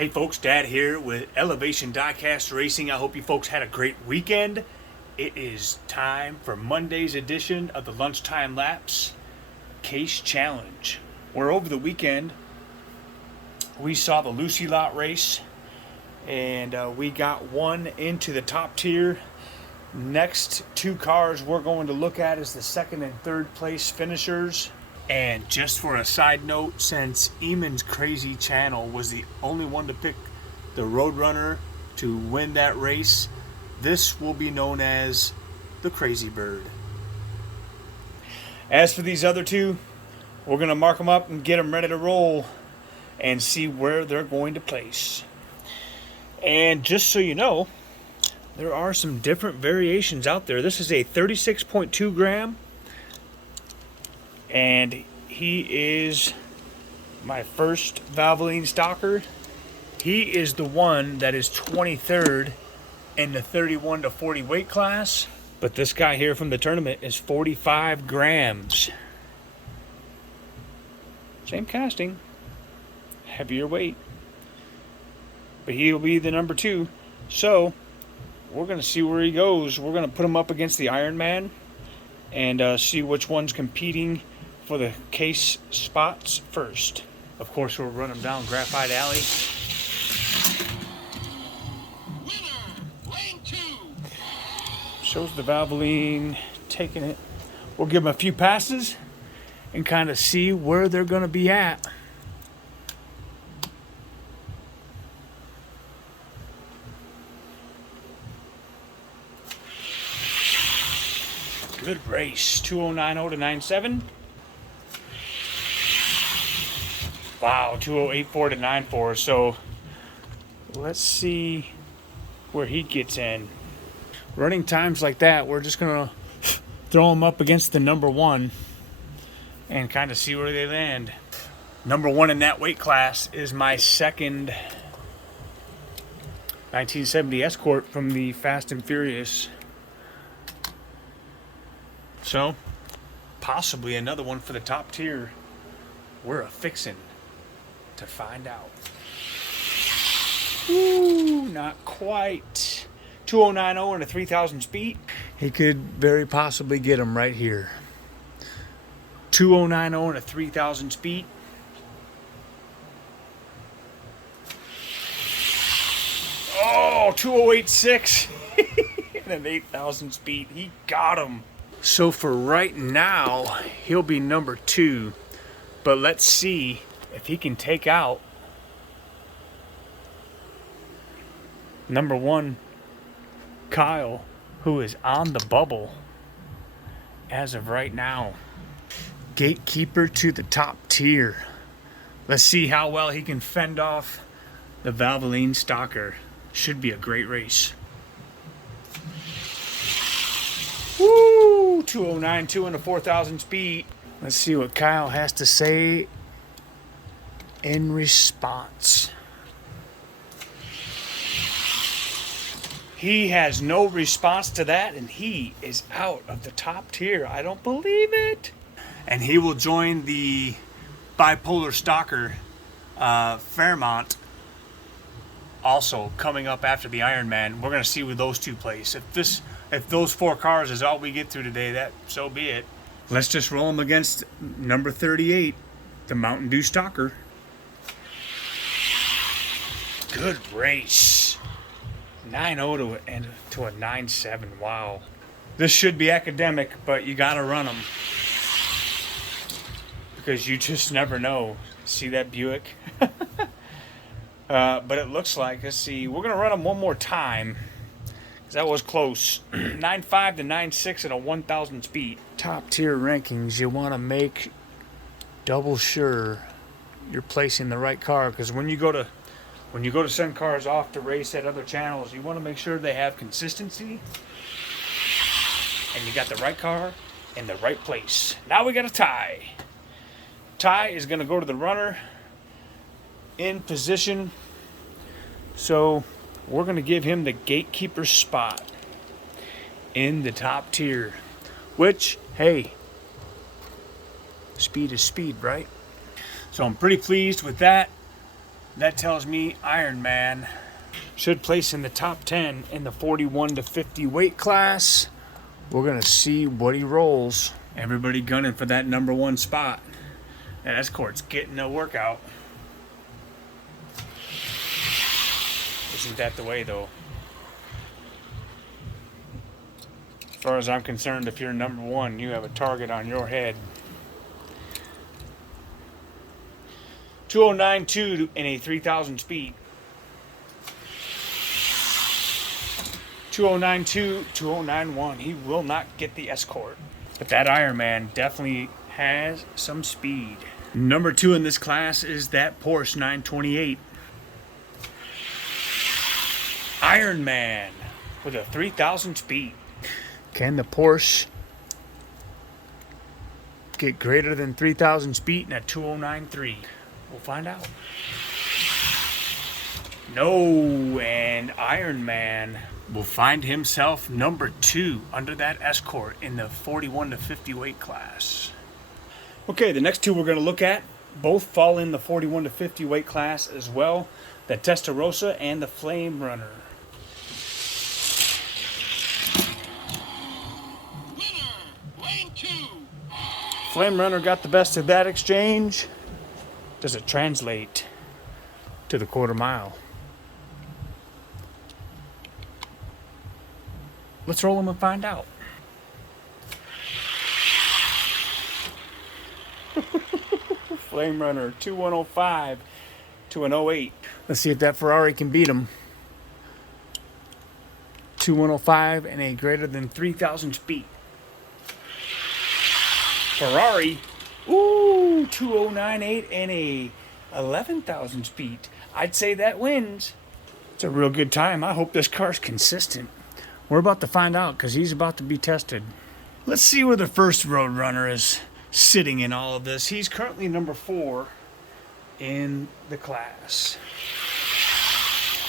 Hey folks, Dad here with Elevation Diecast Racing. I hope you folks had a great weekend. It is time for Monday's edition of the Lunchtime Laps Case Challenge. Where over the weekend we saw the Lucy Lot race and we got one into the top tier. Next two cars we're going to look at is the second and third place finishers. And just for a side note, since Eamon's Crazy Channel was the only one to pick the Roadrunner to win that race, this will be known as the Crazy Bird. As for these other two, we're going to mark them up and get them ready to roll and see where they're going to place. And just so you know, there are some different variations out there. This is a 36.2 gram. And he is my first Valvoline stalker. He is the one that is 23rd in the 31 to 40 weight class. But this guy here from the tournament is 45 grams. Same casting, heavier weight. But he'll be the number 2. So we're going to see where he goes. We're going to put him up against the Iron Man and see which one's competing for the case spots first. Of course, we'll run them down Graphite Alley. Winner, lane 2. Shows the Valvoline taking it. We'll give them a few passes and kind of see where they're going to be at. Good race, 2090 to 97. Wow, 2084 to 94. So let's see where he gets in. Running times like that, we're just gonna throw him up against the number 1 and kind of see where they land. Number 1 in that weight class is my second 1970 Escort from the Fast and Furious. So, possibly another one for the top tier. We're a-fixin' to find out. Ooh, not quite. 2090 and a 3000 speed. He could very possibly get him right here. 2090 and a 3000 speed. Oh, 2086 and an 8000 speed. He got him. So for right now, he'll be number 2. But let's see if he can take out number 1, Kyle, who is on the bubble as of right now. Gatekeeper to the top tier. Let's see how well he can fend off the Valvoline stalker. Should be a great race. Woo! 2092 and a 4000 speed. Let's see what Kyle has to say in response. He has no response to that, and he is out of the top tier. I don't believe it. And he will join the bipolar stalker, Fairmont, also coming up after the Iron Man. We're going to see where those two place. If those 4 cars is all we get through today, that so be it. Let's just roll them against number 38, the Mountain Dew Stalker. Good race. 9.0 to a 9.7. Wow. This should be academic, but you got to run them. Because you just never know. See that Buick? But it looks like, let's see, we're going to run them one more time. That was close. 9.5 to 9.6 at a 1000 speed. Top tier rankings, you want to make double sure you're placing the right car, because when you go to send cars off to race at other channels, you want to make sure they have consistency and you got the right car in the right place. Now we got a tie. Tie is going to go to the runner in position. So we're going to give him the gatekeeper spot in the top tier, which, hey, speed is speed, right? So I'm pretty pleased with that. That tells me Iron Man should place in the top 10 in the 41 to 50 weight class. We're going to see what he rolls. Everybody gunning for that number 1 spot. And Escort's getting a workout. Isn't that the way, though? As far as I'm concerned, if you're number 1, you have a target on your head. 2092 in a 3000 speed. 2092, 2091. He will not get the Escort. But that Iron Man definitely has some speed. Number 2 in this class is that Porsche 928. Iron Man with a 3000 speed. Can the Porsche get greater than 3000 speed in a 2093? We'll find out. No, and Iron Man will find himself number 2 under that Escort in the 41 to 50 weight class. Okay, the next 2 we're going to look at both fall in the 41 to 50 weight class as well. The Testarossa and the Flame Runner. Flame Runner got the best of that exchange. Does it translate to the quarter mile? Let's roll them and find out. Flame Runner 2105 to an 08. Let's see if that Ferrari can beat him. 2105 and a greater than 3000 speed. Ferrari, ooh, 2098 and a 11,000 speed. I'd say that wins. It's a real good time. I hope this car's consistent. We're about to find out because he's about to be tested. Let's see where the first Roadrunner is sitting in all of this. He's currently number 4 in the class.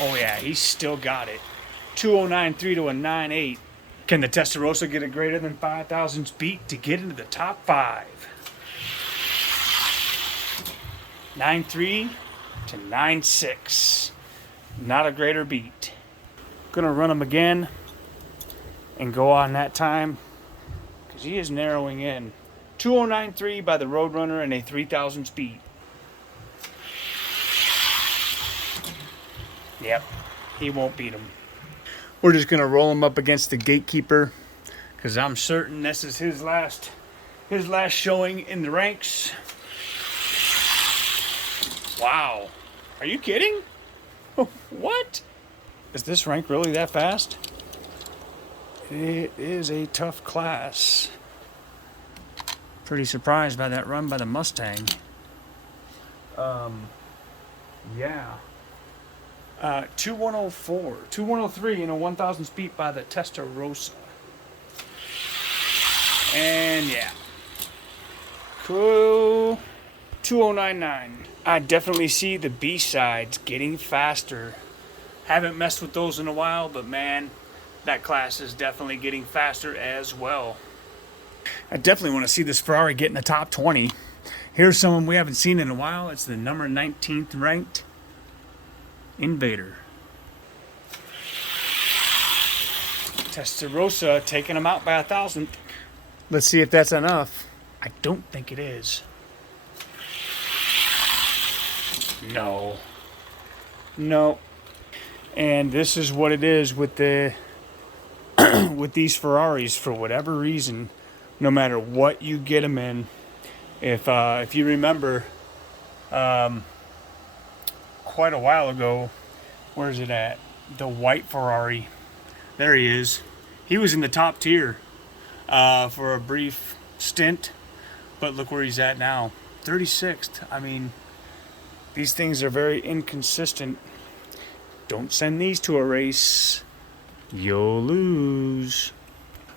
Oh yeah, he's still got it. 2093 to a 98. Can the Testarossa get a greater than 5,000 speed to get into the top 5? 9.3 to 9.6. Not a greater beat. Gonna run him again and go on that time because he is narrowing in. 2093 by the Roadrunner and a 3,000 speed. Yep, he won't beat him. We're just gonna roll him up against the Gatekeeper because I'm certain this is his last showing in the ranks. Wow, are you kidding? What? Is this rank really that fast? It is a tough class. Pretty surprised by that run by the Mustang. Yeah. 2104, 2103 in a 1,000 speed by the Testarossa. And yeah. Cool. 2099. I definitely see the B-sides getting faster. Haven't messed with those in a while, but man, that class is definitely getting faster as well. I definitely want to see this Ferrari get in the top 20. Here's someone we haven't seen in a while. It's the number 19th ranked Invader. Testarossa taking him out by 1,000. Let's see if that's enough. I don't think it is. No. And this is what it is with the with these Ferraris. For whatever reason, no matter what you get them in, if you remember, quite a while ago, where is it at? The white Ferrari. There he is. He was in the top tier for a brief stint, but look where he's at now. 36th. I mean, these things are very inconsistent. Don't send these to a race. You'll lose.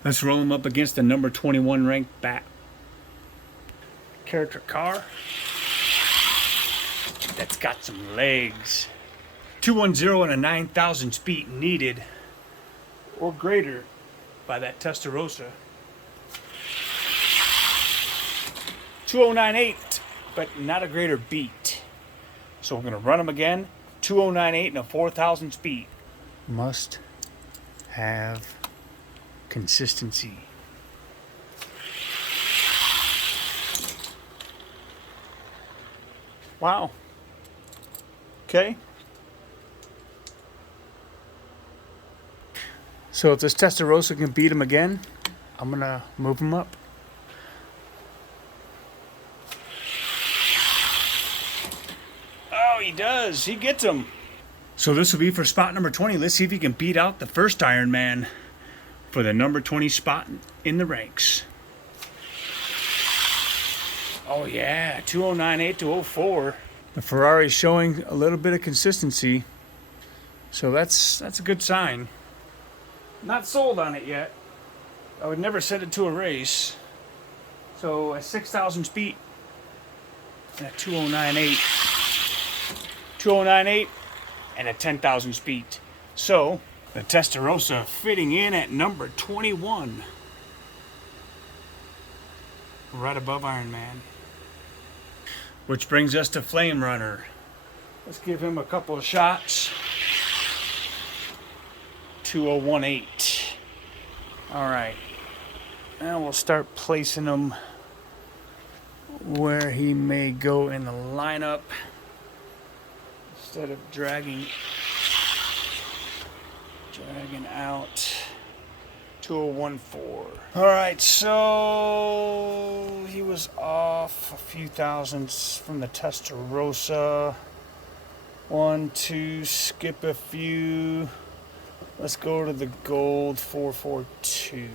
Let's roll him up against the number 21 ranked bat. Character car. That's got some legs. 210 and a 9,000 speed needed or greater by that Testarossa. 2098, but not a greater beat. So we're going to run them again. 2098 and a 4,000 speed. Must have consistency. Wow. Okay. So if this Testarossa can beat him again, I'm going to move him up. Oh, he does. He gets him. So this will be for spot number 20. Let's see if he can beat out the first Iron Man for the number 20 spot in the ranks. Oh yeah, 2098 to 04. The Ferrari's showing a little bit of consistency. So that's a good sign. Not sold on it yet. I would never send it to a race. So a 6,000 speed and a 2098. 2098 and a 10,000 speed. So the Testarossa fitting in at number 21. Right above Iron Man. Which brings us to Flame Runner. Let's give him a couple of shots. 2018. Alright. Now we'll start placing him where he may go in the lineup. Instead of dragging out. 2014. Alright, so he was off a few thousandths from the Testarossa. 1, 2, skip a few. Let's go to the gold 442.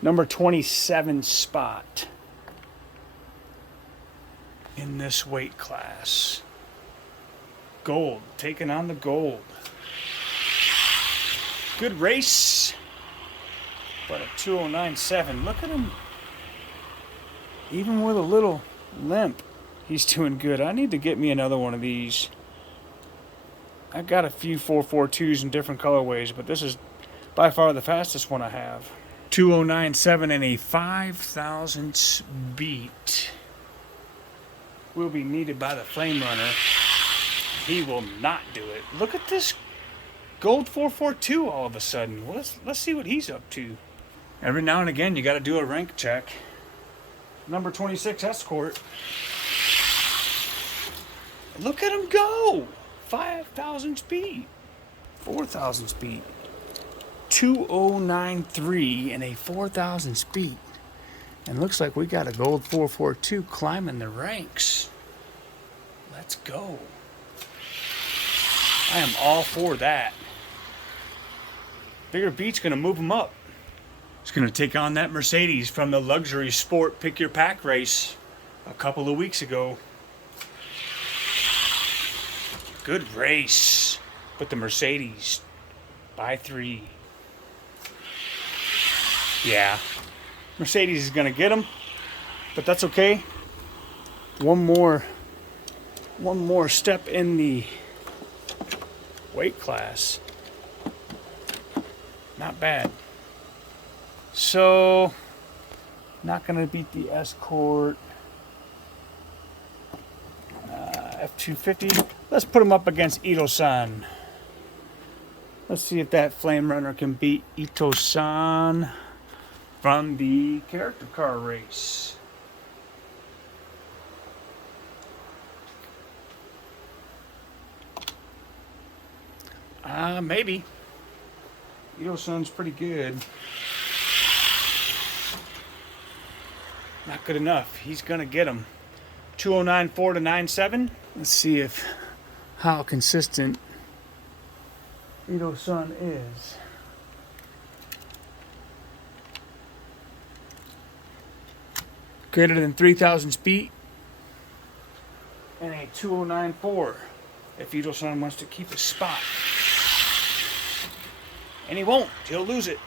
Number 27 spot in this weight class. Gold, taking on the gold. Good race. But a 2097. Look at him. Even with a little limp, he's doing good. I need to get me another one of these. I've got a few 442s in different colorways, but this is by far the fastest one I have. 2097 and a 5,000 beat will be needed by the Flame Runner. He will not do it. Look at this gold 442 all of a sudden. Let's see what he's up to. Every now and again, you got to do a rank check. Number 26 Escort. Look at him go. 5,000 speed. 4,000 speed. 2093 and a 4,000 speed. And looks like we got a gold 442 climbing the ranks. Let's go. I am all for that. Bigger beat's going to move him up. He's going to take on that Mercedes from the Luxury Sport Pick Your Pack race a couple of weeks ago. Good race. But the Mercedes by 3. Yeah. Mercedes is going to get him. But that's okay. One more step in the weight class. Not bad. So, not going to beat the Escort. F250. Let's put him up against Ito-san. Let's see if that Flame Runner can beat Ito-san from the character car race. Maybe. Ito-san's pretty good. Not good enough. He's gonna get him. 2094 to 97. Let's see if how consistent Ito-san is. Greater than 3,000 speed and a 2094 if Ito-san wants to keep his spot. And he won't. He'll lose it.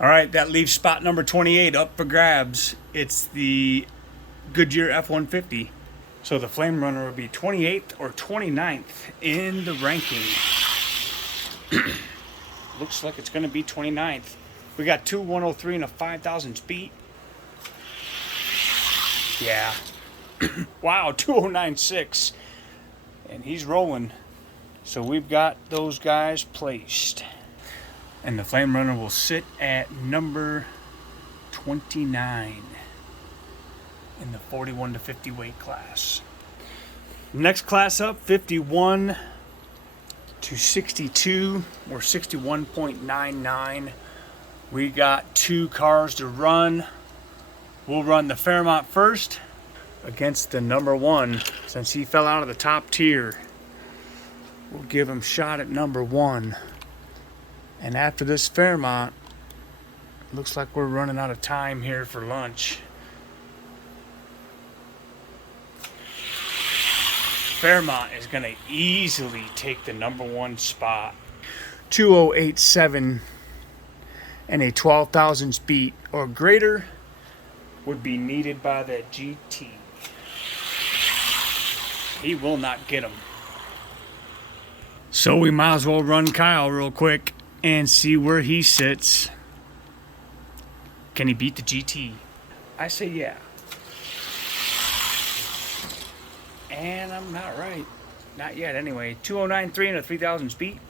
All right, that leaves spot number 28 up for grabs. It's the Goodyear F-150. So the Flame Runner will be 28th or 29th in the ranking. Looks like it's going to be 29th. We got two 103 and a 5,000 speed. Yeah. Wow, 2096. And he's rolling. So we've got those guys placed. And the Flame Runner will sit at number 29 in the 41 to 50 weight class. Next class up, 51 to 62, or 61.99. We got 2 cars to run. We'll run the Fairmont first against the number 1, since he fell out of the top tier. We'll give him shot at number 1. And after this Fairmont, looks like we're running out of time here for lunch. Fairmont is going to easily take the number 1 spot. 2087 and a 12,000 speed or greater would be needed by the GT. He will not get him. So we might as well run Kyle real quick and see where he sits. Can he beat the GT? I say yeah. And I'm not right. Not yet anyway. 2093 and a 3,000 speed.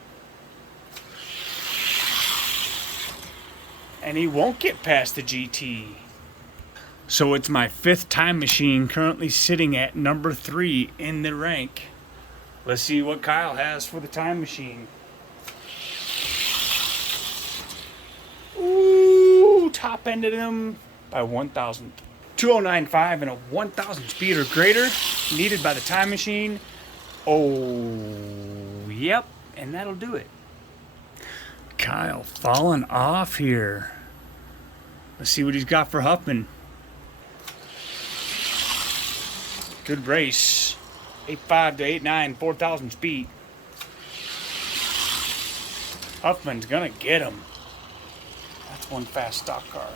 And he won't get past the GT. So it's my 5th time machine, currently sitting at number 3 in the rank. Let's see what Kyle has for the time machine. Ooh, top ended him by 1,000. 2095 and a 1,000 speed or greater needed by the time machine. Oh, yep, and that'll do it. Kyle falling off here. Let's see what he's got for Huffman. Good race. 8.5 to 8.9, 4,000 speed. Huffman's gonna get him. That's one fast stock car.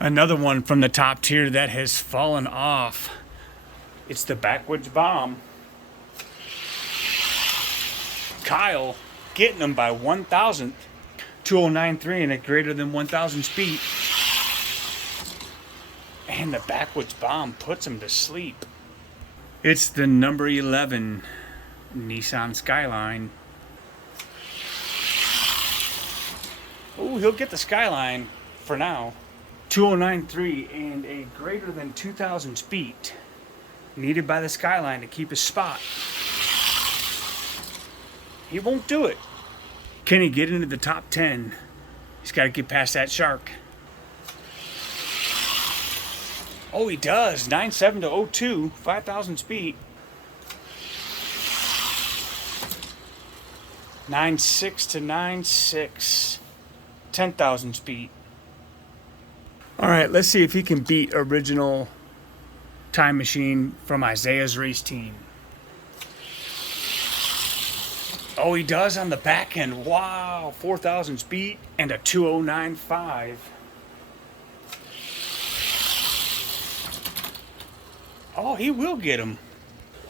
Another one from the top tier that has fallen off. It's the Backwoods Bomb. Kyle getting him by 1,000th. 2093 and a greater than 1,000 speed. And the Backwoods Bomb puts him to sleep. It's the number 11 Nissan Skyline. Oh, he'll get the Skyline for now. 2093 and a greater than 2,000 speed needed by the Skyline to keep his spot. He won't do it. Can he get into the top 10? He's got to get past that shark. Oh, he does. 9.7 to 02, 5,000 speed. 9.6 to 9.6, 10,000 speed. All right, let's see if he can beat original time machine from Isaiah's race team. Oh, he does on the back end. Wow, 4,000 speed and a 2.095. Oh, he will get him.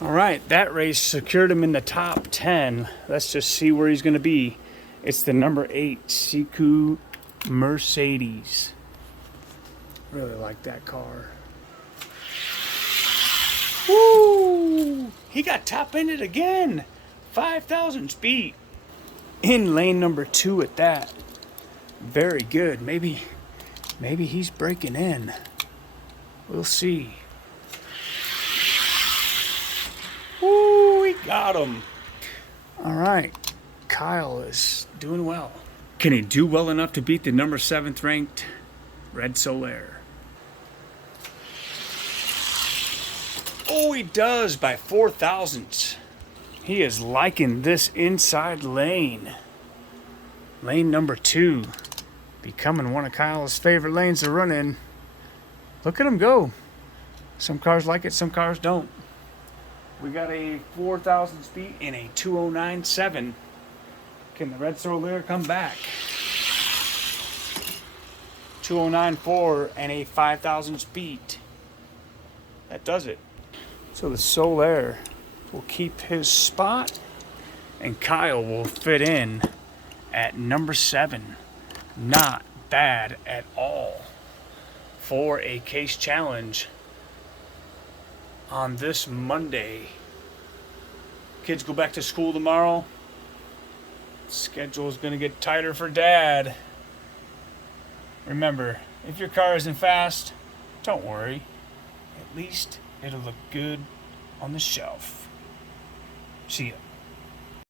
All right, that race secured him in the top 10. Let's just see where he's going to be. It's the number 8 Siku Mercedes. Really like that car. Woo! He got top-ended again. 5,000 speed. In lane number 2 at that. Very good. Maybe he's breaking in. We'll see. Woo, we got him. All right. Kyle is doing well. Can he do well enough to beat the number 7th ranked Red Solaire? Oh, he does by 4 thousandths. He is liking this inside lane. Lane number 2. Becoming one of Kyle's favorite lanes to run in. Look at him go. Some cars like it, some cars don't. We got a 4,000 speed and a 2.097. Can the Red Solaire come back? 2.094 and a 5,000 speed. That does it. So the Solaire will keep his spot, and Kyle will fit in at number 7. Not bad at all for a case challenge on this Monday. Kids go back to school tomorrow. Schedule is going to get tighter for Dad. Remember, if your car isn't fast, don't worry. At least it'll look good on the shelf. See ya.